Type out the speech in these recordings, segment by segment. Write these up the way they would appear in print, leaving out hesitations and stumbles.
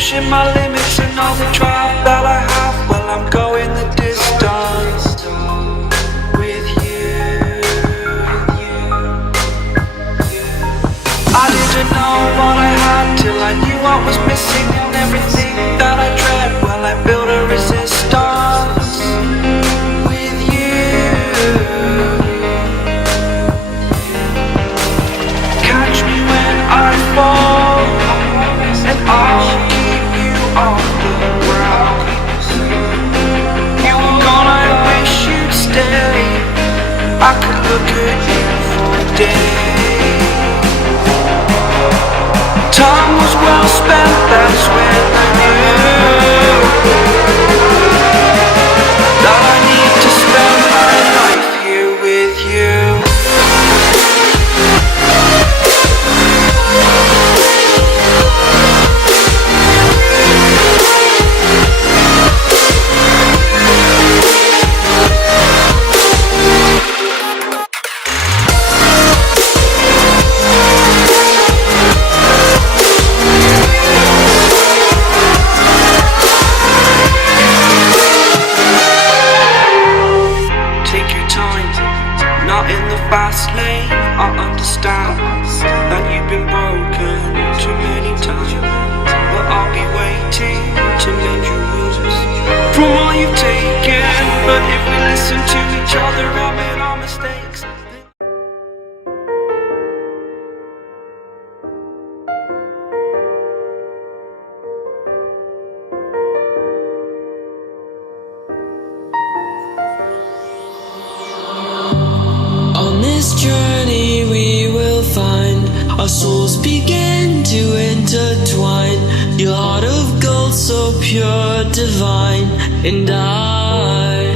pushing my limits and all the drive that I have. Well, I'm going the distance with you. I didn't know what I had till I knew what was missing, and everything that I dread, well, I built a resistance with you. Catch me when I fall, and I'll keep you on the ground. You were gone, I wish you'd stay. I could look at you for days. Time was well spent, that's when I knew that I need to spend my life here with you. Fast lane, I understand that you've been broken too many times, but I'll be waiting to mend your wounds from all you've taken. But if we listen to each other, I made our mistakes. On this journey we will find our souls begin to intertwine. Your heart of gold so pure, divine. And I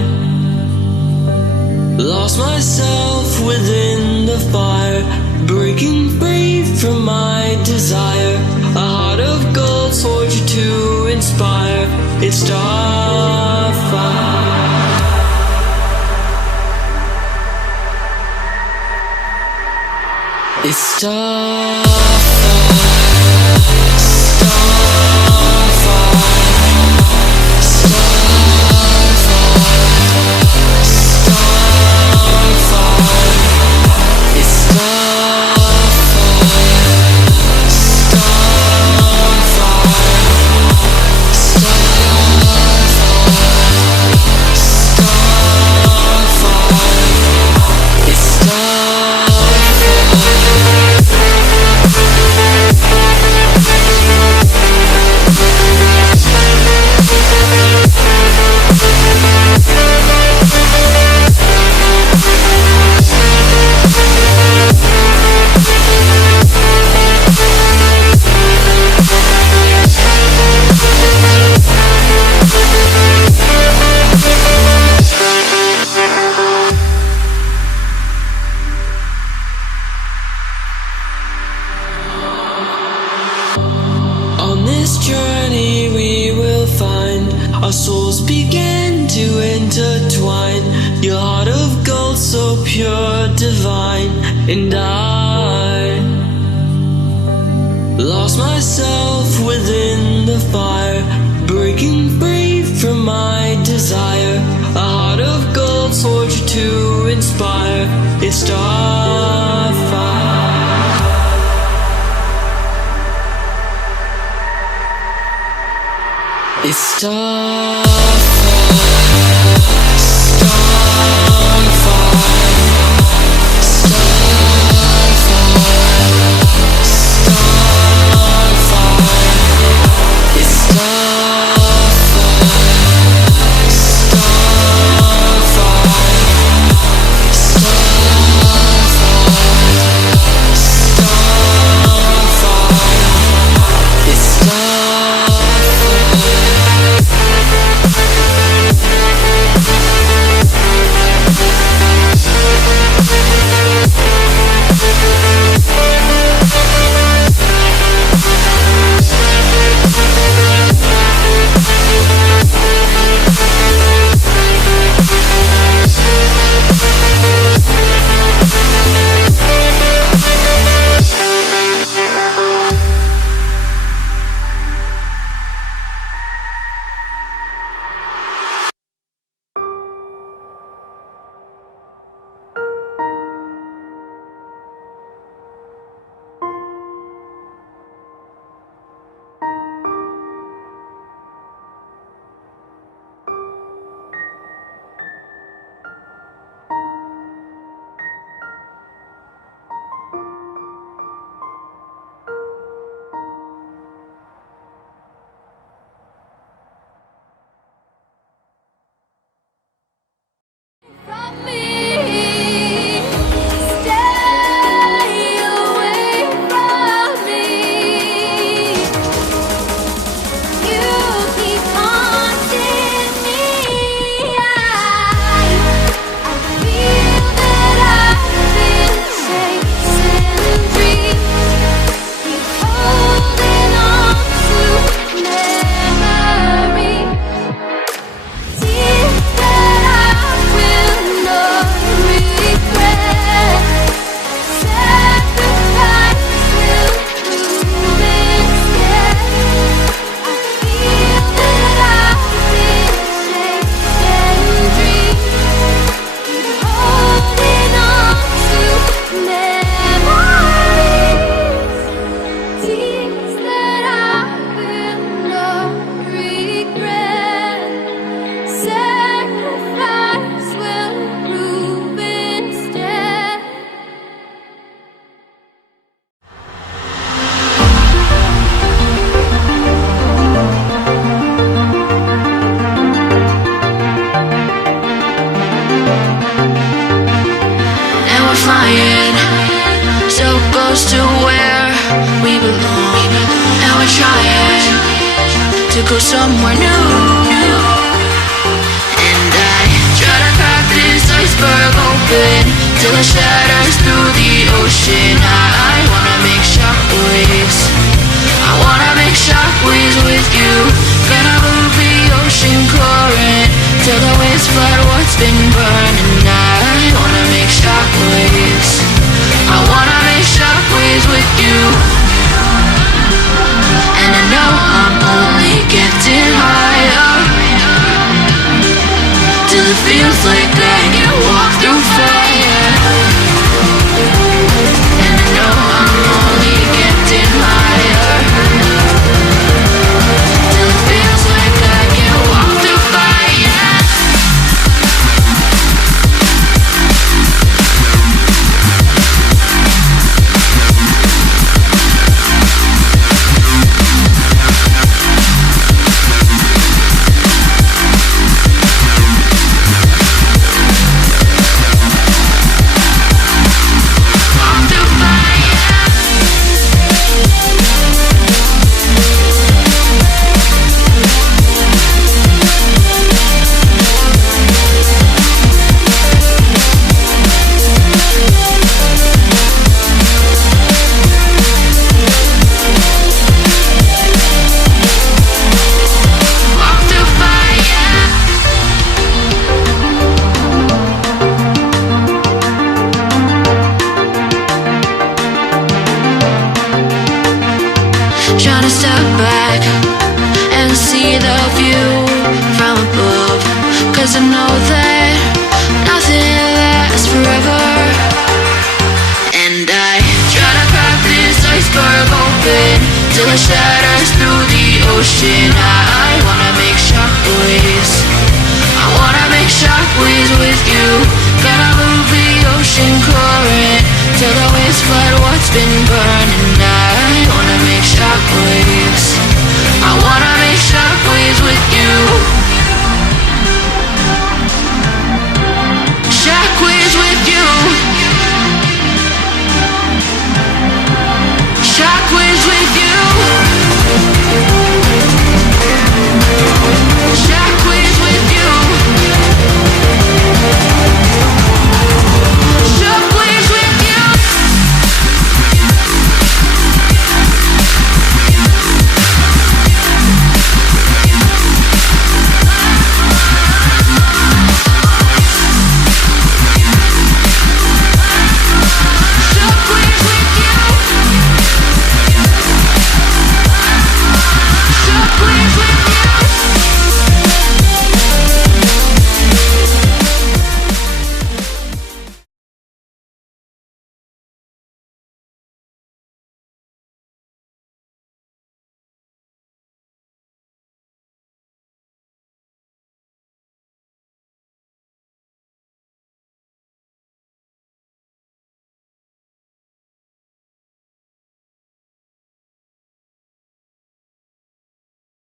lost myself within the fire, breaking free from my desire. A heart of gold forged you to inspire. It's starfire. It's starfire, starfire, starfire, starfire. It's starfire, starfire, starfire, it's On this journey we will find our souls begin to intertwine. Your heart of gold so pure, divine. And I lost myself within the fire, breaking free from my desire. A heart of gold forged you to inspire. It's starfire. It's starfire, starfire, starfire, starfire. It's starfire, starfire, starfire, starfire. It's starfire. to go somewhere new. And I try to crack this iceberg open till it shatters through the ocean. I wanna make shockwaves. I wanna make shockwaves with you. Gonna move the ocean current till the waves flood what's been burning. I wanna make shockwaves. I wanna make shockwaves with you. And I know I'm only getting higher till it feels like I can walk through fire. And I know I'm only getting higher till it feels like I can walk through fire. Trying to step back and see the view from above, 'cause I know that nothing lasts forever. And I try to crack this iceberg open till it shatters through the ocean. I wanna make shockwaves. I wanna make shockwaves with you. Gonna move the ocean current till the waves flood what's been burning. I wanna make shockwaves.